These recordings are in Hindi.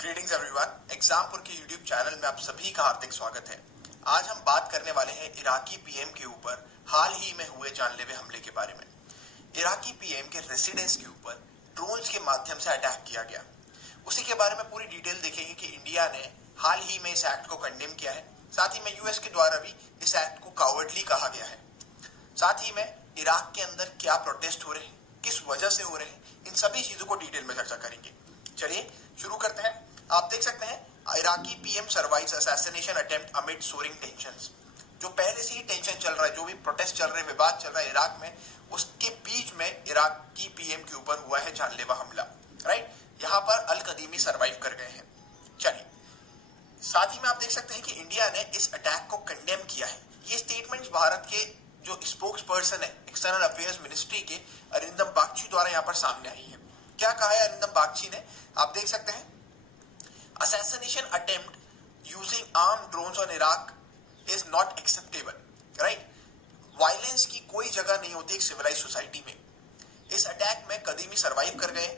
ग्रीटिंग्स एवरीवन, एग्जामपुर के यूट्यूब चैनल में आप सभी का हार्दिक स्वागत है। आज हम बात करने वाले हैं इराकी पीएम के ऊपर हाल ही में हुए जानलेवा हमले के बारे में। इराकी पीएम के रेसिडेंस के ऊपर ड्रोन्स के माध्यम से अटैक किया गया। उसी के बारे में पूरी डिटेल देखेंगे कि इंडिया ने हाल ही में इस एक्ट को कंडेम किया है। साथ ही में यूएस के द्वारा भी इस एक्ट को कावर्डली कहा गया है। साथ ही में इराक के अंदर क्या प्रोटेस्ट हो रहे हैं, किस वजह से हो रहे हैं, इन सभी चीजों को डिटेल में चर्चा करेंगे। चलिए शुरू करते हैं। आप देख सकते हैं Iraqi PM survives assassination attempt amid soaring tensions. जो पहले से ही टेंशन चल रहा है, जो भी प्रोटेस्ट चल रहे हैं, विवाद चल रहा है इराक में, उसके बीच में इराकी पीएम के ऊपर हुआ है जानलेवा हमला। राइट, यहां पर अल कदीमी सर्वाइव कर गए हैं। चलिए, साथ ही में आप देख सकते हैं कि इंडिया ने इस अटैक को कंडेम किया है। ये स्टेटमेंट्स भारत के जो स्पोक्स पर्सन है एक्सटर्नल अफेयर्स मिनिस्ट्री के अरिंदम बागची द्वारा यहां पर सामने आई है। क्या कहा है अरिंदम बागची ने, आप देख सकते हैं। Assassination attempt using armed drones on Iraq is not acceptable, right? Violence की कोई जगह नहीं होती एक सिविलाइज सोसाइटी में। इस अटैक में कदीमी सर्वाइव कर गए।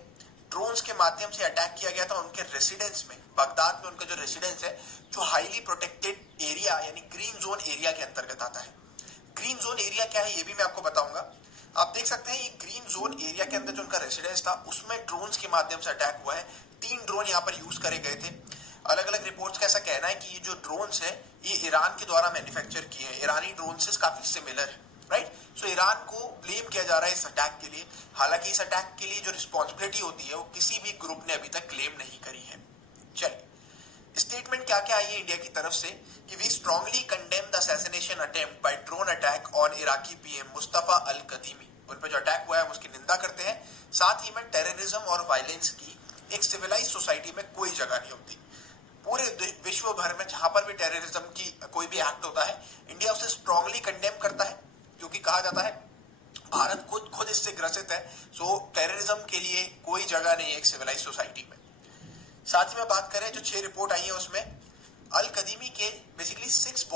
ड्रोन्स के माध्यम से अटैक किया गया था उनके रेसिडेंस में, बगदाद में उनका जो रेसिडेंस है, जो हाईली प्रोटेक्टेड एरिया यानी ग्रीन जोन एरिया के अंतर्गत आता है। ग्रीन जोन एरिया क्या है ये भी मैं आपको बताऊंगा। आप देख सकते हैं ये ग्रीन जोन एरिया के अंदर जो उनका रेसिडेंस था उसमें ड्रोन्स के माध्यम से अटैक हुआ है। 3 ड्रोन यहाँ पर यूज करे गए थे। अलग अलग रिपोर्ट्स का ऐसा कहना है कि ये जो ड्रोन्स है ये ईरान के द्वारा मैन्युफैक्चर किए हैं। ईरानी ड्रोन से काफी सिमिलर है। राइट, सो ईरान को ब्लेम किया जा रहा है इस अटैक के लिए। हालांकि इस अटैक के लिए जो रिस्पॉन्सिबिलिटी होती है वो किसी भी ग्रुप ने अभी तक क्लेम नहीं करी है। चलिए, स्टेटमेंट क्या क्या आई है इंडिया की तरफ से कि we strongly condemn the assassination attempt by drone attack on Iraqi PM Mustafa al Kadhimi. उन पर जो अटैक हुआ है उसकी निंदा करते हैं। साथ ही में टेररिज्म और वायलेंस की एक सिविलाइज सोसाइटी में कोई जगह नहीं होती। पूरे विश्व भर में जहां पर भी टेररिज्म की कोई भी एक्ट होता है इंडिया उसे स्ट्रांगली कंडेम करता है, क्योंकि कहा जाता है भारत खुद इससे ग्रसित है। सो टेररिज्म के लिए कोई जगह नहीं है एक सिविलाइज सोसाइटी में। साथ ही में बात करें जो 6 रिपोर्ट आई है उसमें अल कदीमी के बेसिकली 6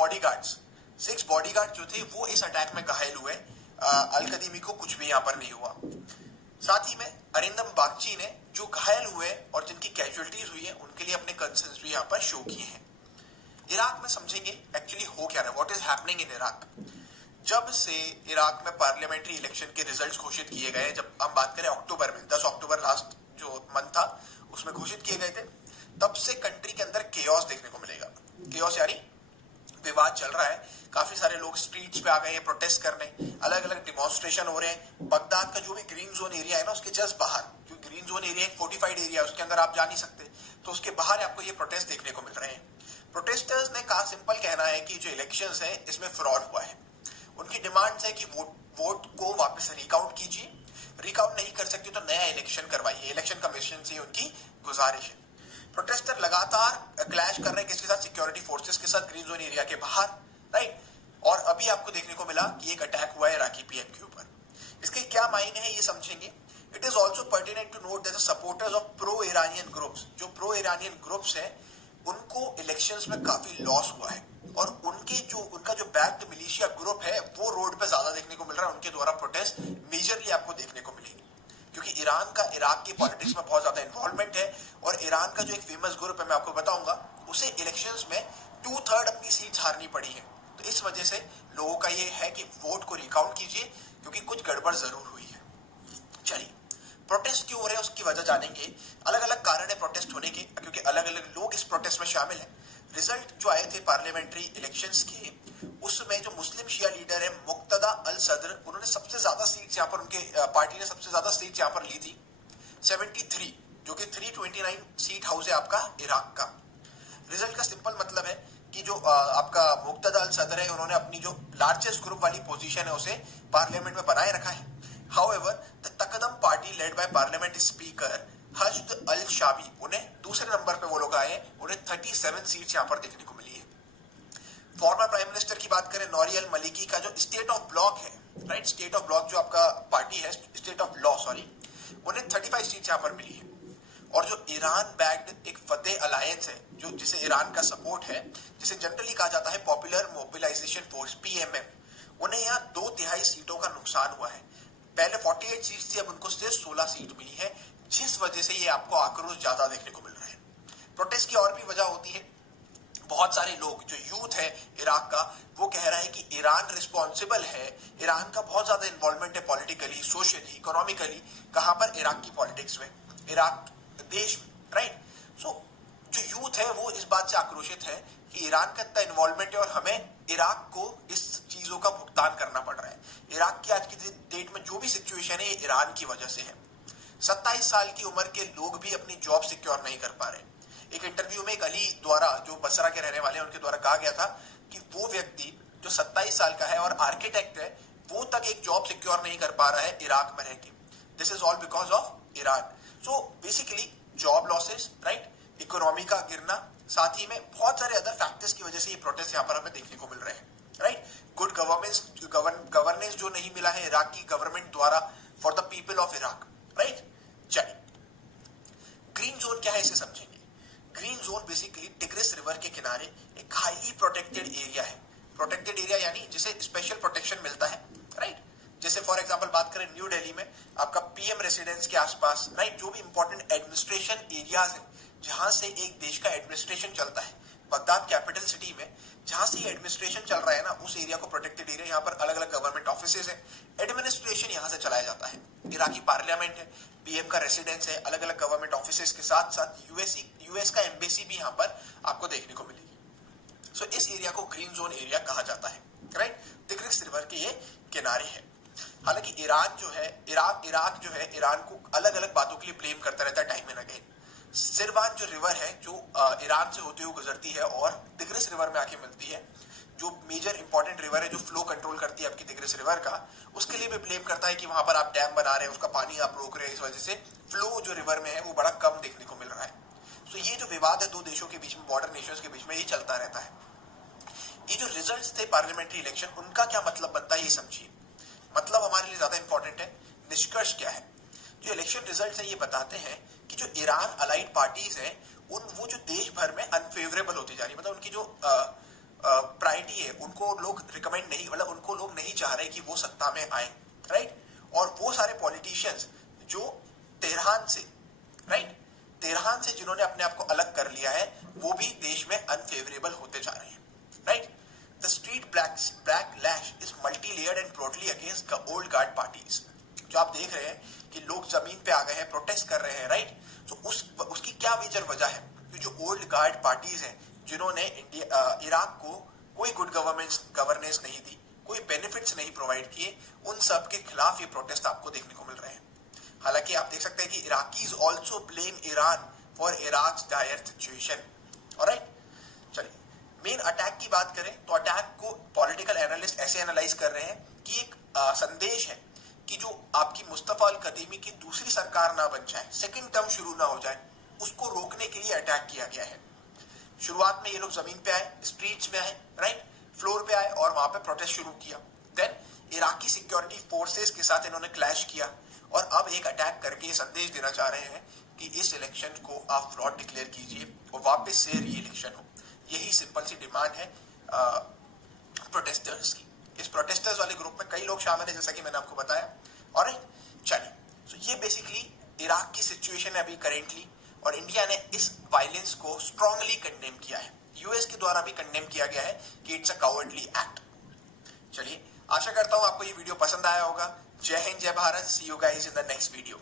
बॉडीगार्ड जो थे वो इस अटैक में घायल हुए। अल कदीमी को कुछ भी यहां पर नहीं हुआ। साथ ही में अरिंदम बागची ने जो घायल हुए और जिनकी कैजुअलिटीज हुई है उनके लिए अपने कंसर्न्स भी यहां पर शो किए हैं। इराक में समझेंगे एक्चुअली हो क्या रहा है, what is happening in Iraq. जब से इराक में पार्लियामेंट्री इलेक्शन के रिजल्ट्स घोषित किए गए, जब हम बात करें अक्टूबर में, 10 अक्टूबर लास्ट जो मंथ था उसमें घोषित किए गए थे, तब से कंट्री के अंदर केओस देखने को मिलेगा। केओस यानी विवाद चल रहा है। काफी सारे लोग स्ट्रीट्स पे आ गए हैं प्रोटेस्ट करने, अलग अलग डिमॉन्स्ट्रेशन हो रहे हैं। बगदाद का जो भी ग्रीन जोन एरिया है ना उसके जस्ट बाहर, जो ग्रीन जोन एरिया एक फोर्टिफाइड एरिया है उसके अंदर आप जा नहीं सकते, तो उसके बाहर आपको ये प्रोटेस्ट देखने को मिल रहे हैं। प्रोटेस्टर्स ने कहा, सिंपल कहना है कि जो इलेक्शंस है इसमें फ्रॉड हुआ है। उनकी डिमांड्स है कि वोट को वापस रिकाउंट कीजिए, रिकाउंट नहीं कर सकते तो नया इलेक्शन करवाइए। इलेक्शन कमीशन से उनकी गुजारिश है। प्रोटेस्टर लगातार क्लैश कर रहे हैं किसके साथ, सिक्योरिटी फोर्सेस के साथ ग्रीन जोन एरिया के बाहर। राइट, और अभी आपको देखने को मिला कि एक अटैक हुआ है इराकी पीएम के ऊपर। इसके क्या मायने हैं ये समझेंगे। It is also pertinent to note that the supporters of pro Iranian groups, जो प्रो इरानियन ग्रुप्स है उनको इलेक्शंस में काफी लॉस हुआ है और उनका जो बैक्ड मिलिशिया ग्रुप है वो रोड पे ज्यादा देखने को मिल रहा है। उनके द्वारा प्रोटेस्ट मेजरली आपको देखने को मिलेगी, क्योंकि ईरान का इराक की पॉलिटिक्स में बहुत ज्यादा इन्वॉल्वमेंट है। और ईरान का जो एक फेमस ग्रुप है मैं आपको बताऊंगा, उसे इलेक्शंस में 2/3 अपनी सीट हारनी पड़ी है। तो इस वजह से लोगों का ये है कि वोट को रिकाउंट कीजिए, क्योंकि कुछ गड़बड़ जरूर हुई है। चलिए, प्रोटेस्ट क्यों हो रहे हैं उसकी वजह जानेंगे। अलग अलग कारण है प्रोटेस्ट होने के, क्योंकि अलग अलग लोग इस प्रोटेस्ट में शामिल हैं। रिजल्ट जो आए थे पार्लियामेंट्री इलेक्शंस के, उसमें जो मुस्लिम शिया लीडर है मुक्तदा अल सद्र, उन्होंने सबसे ज्यादा सीट्स यहाँ पर, उनके पार्टी ने सबसे ज्यादा सीट्स यहाँ पर ली थी 73, जो कि 329 सीट हाउस है आपका इराक का। रिजल्ट का सिंपल मतलब है कि जो आपका मुक्तदा अल सद्र है उन्होंने अपनी जो लार्जेस्ट ग्रुप वाली पोजीशन है उसे पार्लियामेंट में बनाए रखा है। However the Taqaddum party led by parliament speaker Hashd al Shaabi, उन्हें दूसरे नंबर पे वो लोग आए हैं, उन्हें 37 सीट्स यहाँ पर देखने को मिली है। फॉर्मर प्राइम मिनिस्टर की बात करें नौरी अल मलिकी का जो स्टेट ऑफ ब्लॉक है, राइट, स्टेट ऑफ ब्लॉक जो आपका पार्टी है, स्टेट ऑफ लॉ सॉरी, उन्हें 35 सीट्स यहाँ पर मिली है। और जो ईरान बैक्ड एक फतेह अलायंस है, जो जिसे ईरान का सपोर्ट है, जिसे जनरली कहा जाता है पॉपुलर मोबिलाइजेशन फोर्स पीएमएफ, उन्हें यहाँ 2/3 सीटों का नुकसान हुआ है। पहले 48 सीट थी, अब उनको सिर्फ 16 सीट मिली है, जिस वजह से ये आपको आक्रोश ज्यादा देखने को मिल रहा है। प्रोटेस्ट की और भी वजह होती है। बहुत सारे लोग, जो यूथ है इराक का, वो कह रहा है कि ईरान रिस्पॉन्सिबल है, ईरान का बहुत ज्यादा इन्वॉल्वमेंट है पॉलिटिकली, सोशली, इकोनॉमिकली, कहां पर, इराक की पॉलिटिक्स में, इराक देश में, राइट। सो जो यूथ है वो इस बात से आक्रोशित है कि ईरान का इतना इन्वॉल्वमेंट है और हमें इराक को इस चीजों का भुगतान करना पड़ रहा है। इराक की आज की डेट में जो भी सिचुएशन है ये ईरान की वजह से है। 27 साल की उम्र के लोग भी अपनी जॉब सिक्योर नहीं कर पा रहे। एक इंटरव्यू में एक अली द्वारा, जो बसरा के रहने वाले हैं, उनके द्वारा कहा गया था कि वो व्यक्ति जो 27 साल का है और आर्किटेक्ट है, वो तक एक जॉब सिक्योर नहीं कर पा रहा है इराक में रह के। This is all because of Iran. So basically job losses, right, economy का गिरना, साथ ही में बहुत सारे अदर फैक्टर्स की वजह से ये प्रोटेस्ट यहाँ पर हमें देखने को मिल रहे हैं, राइट। गुड गवर्नेंस जो नहीं मिला है इराक की गवर्नमेंट द्वारा for the people of Iraq, right. चलिए, ग्रीन जोन क्या है इसे समझेंगे। Green zone basically tigris river के किनारे एक हाईली प्रोटेक्टेड एरिया है। प्रोटेक्टेड एरिया यानी जिसे स्पेशल प्रोटेक्शन मिलता है, राइट। जैसे फॉर एग्जांपल बात करें न्यू दिल्ली में आपका पीएम रेसिडेंस के आसपास, राइट, जो भी इंपॉर्टेंट एडमिनिस्ट्रेशन एरियाज है जहां से एक देश का एडमिनिस्ट्रेशन चलता है, बगदाद कैपिटल सिटी में जहां से ये एडमिनिस्ट्रेशन चल रहा है ना, उस एरिया को प्रोटेक्टेड एरिया, यहाँ पर अलग अलग गवर्नमेंट ऑफिसेज है, एडमिनिस्ट्रेशन यहाँ से चलाया जाता है। इराकी पार्लियामेंट है, पीएम का रेसिडेंस है, अलग अलग गवर्नमेंट ऑफिसेज के साथ साथ यूएस का एम्बेसी भी यहाँ पर आपको देखने को मिलेगी। सो इस एरिया को ग्रीन जोन एरिया कहा जाता है, राइट। टिग्रिस रिवर के ये किनारे है। हालांकि ईरान जो है, इराक जो है, ईरान को अलग अलग बातों के लिए ब्लेम करता रहता है टाइम एंड अगेन। सिरवान जो रिवर है, जो ईरान से होते हुए गुजरती है और टिग्रिस रिवर में आके मिलती है, जो मेजर इंपॉर्टेंट रिवर है जो फ्लो कंट्रोल करती है आपकी टिग्रिस रिवर का, उसके लिए भी ब्लेम करता है कि वहां पर आप डैम बना रहे हैं, उसका पानी आप रोक रहे हैं, इस वजह से फ्लो जो रिवर में है वो बड़ा कम देखने को मिल रहा है। तो ये जो विवाद है दो देशों के बीच में, बॉर्डर नेशंस के बीच में, ये चलता रहता है। ये जो रिजल्ट्स थे पार्लियामेंट्री इलेक्शन, उनका क्या मतलब बनता है ये समझिए। मतलब हमारे लिए ज्यादा इंपॉर्टेंट है। निष्कर्ष क्या है? जो इलेक्शन रिजल्ट्स है ये बताते हैं कि जो ईरान अलाइड पार्टीज है वो जो देश भर में अनफेवरेबल होती जा रही है, मतलब उनकी जो प्रायोरिटी है उनको लोग रिकमेंड नहीं, मतलब उनको लोग नहीं चाह रहे कि वो सत्ता में आए, राइट। और वो सारे पॉलिटिशियंस जो तेहरान से, राइट, तेहरान से जिन्होंने अपने आप को अलग कर लिया है, वो भी देश में अनफेवरेबल होते जा रहे हैं, right. The street backlash is multi-layered and broadly against the old guard parties. जो आप देख रहे हैं कि लोग जमीन पे आ गए हैं, प्रोटेस्ट कर रहे हैं, राइट। तो उसकी क्या मेजर वजह है कि जो ओल्ड गार्ड पार्टीज हैं, जिन्होंने इराक को कोई गुड गवर्नेंस नहीं दी, कोई बेनिफिट्स नहीं प्रोवाइड किए, उन सब के खिलाफ ये प्रोटेस्ट आपको देखने को मिल रहे हैं। हालांकि आप देख सकते हैं कि Iraqis also blame Iran for Iraq's dire situation, alright. चलिए, मेन अटैक की बात करें तो अटैक को पॉलिटिकल एनालिस्ट ऐसे एनालाइज कर रहे हैं कि एक संदेश है कि जो आपकी मुस्तफा अल कदीमी की दूसरी सरकार ना बन जाए, सेकंड टर्म शुरू ना हो जाए, उसको रोकने के लिए अटैक किया गया है। शुरुआत में ये लोग जमीन पे आए, स्ट्रीट्स में आए, राइट, फ्लोर पे आए और वहां पे प्रोटेस्ट शुरू किया। देन इराकी सिक्योरिटी फोर्सेस के साथ इन्होंने क्लैश किया और अब एक अटैक करके ये संदेश देना चाह रहे हैं कि इस इलेक्शन को आप फ्रॉड डिक्लेयर कीजिए और वापस से री इलेक्शन हो। यही सिंपल सी डिमांड है प्रोटेस्टर्स की। इस प्रोटेस्टर्स वाले ग्रुप में कई लोग शामिल है, जैसा कि मैंने आपको बताया, ऑलराइट। चलिए, तो ये बेसिकली इराक की सिचुएशन है अभी करेंटली, और इंडिया ने इस वायलेंस को स्ट्रांगली कंडेम किया है। यूएस के द्वारा भी कंडेम किया गया है कि इट्स अ कावर्डली एक्ट। चलिए, आशा करता हूं आपको ये वीडियो पसंद आया होगा। जय हिंद, जय Bharat. See you guys in the next video.